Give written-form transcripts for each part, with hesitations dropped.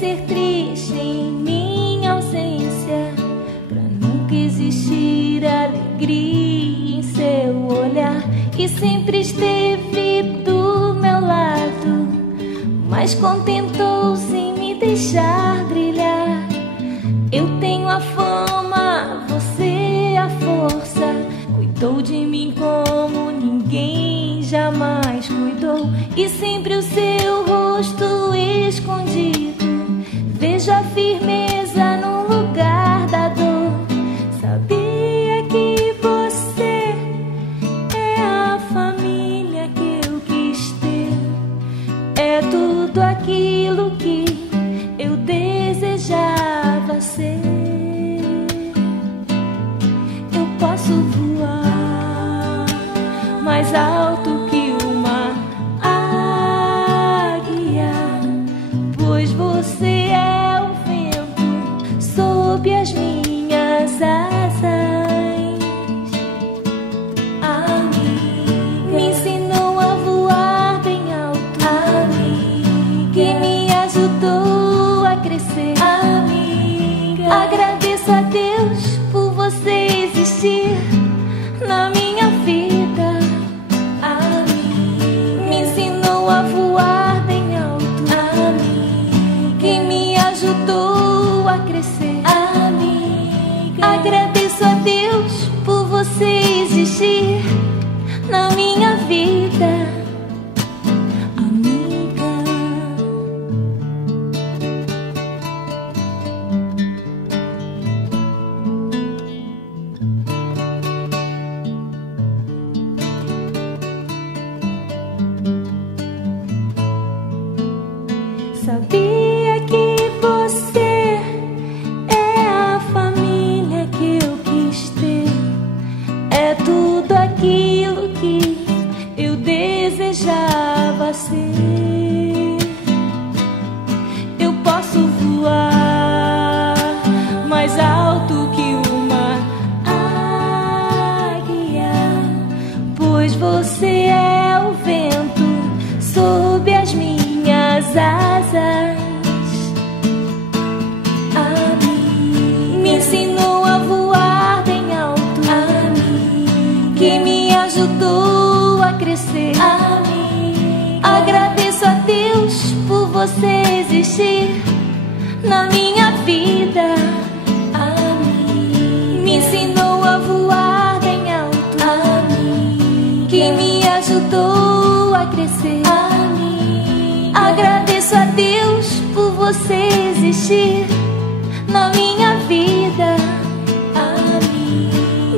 ser triste em minha ausência, pra nunca existir alegria em seu olhar, que sempre esteve do meu lado, mas contentou-se em me deixar brilhar. Eu tenho a fama, você a força, cuidou de mim como ninguém jamais cuidou, e sempre o seu rosto escondido, vejo a firmeza no lugar da dor. Sabia que você é a família que eu quis ter, é tudo aquilo que eu desejava ser. Eu posso voar mais alto que uma águia, pois você é o vento sob as minhas asas. Amiga, me ensinou a voar bem alto, amiga, que me ajudou a crescer. Amiga, agradeço a Deus por você existir na minha vida. Amiga, me ensinou a voar bem alto, amiga, que me ajudou a crescer. Amiga, agradeço a Deus por você existir na minha vida. Sabia que você é a família que eu quis ter, é tudo aquilo que eu desejava ser. Eu posso voar mais alto que uma águia, pois você é o vento sob as minhas asas. Me ensinou a voar bem alto, que me ajudou a crescer. Agradeço a Deus por você existir na minha vida. Me ensinou a voar bem alto, que me ajudou a crescer. Agradeço a Deus por você existir na minha vida.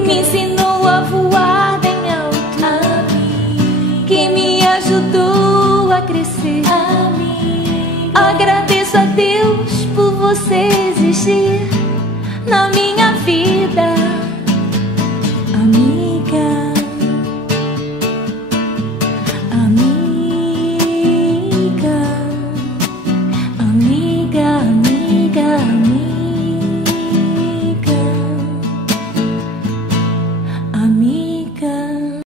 Me ensinou a voar bem alto, que me ajudou a crescer. Agradeço a Deus por você existir na minha vida.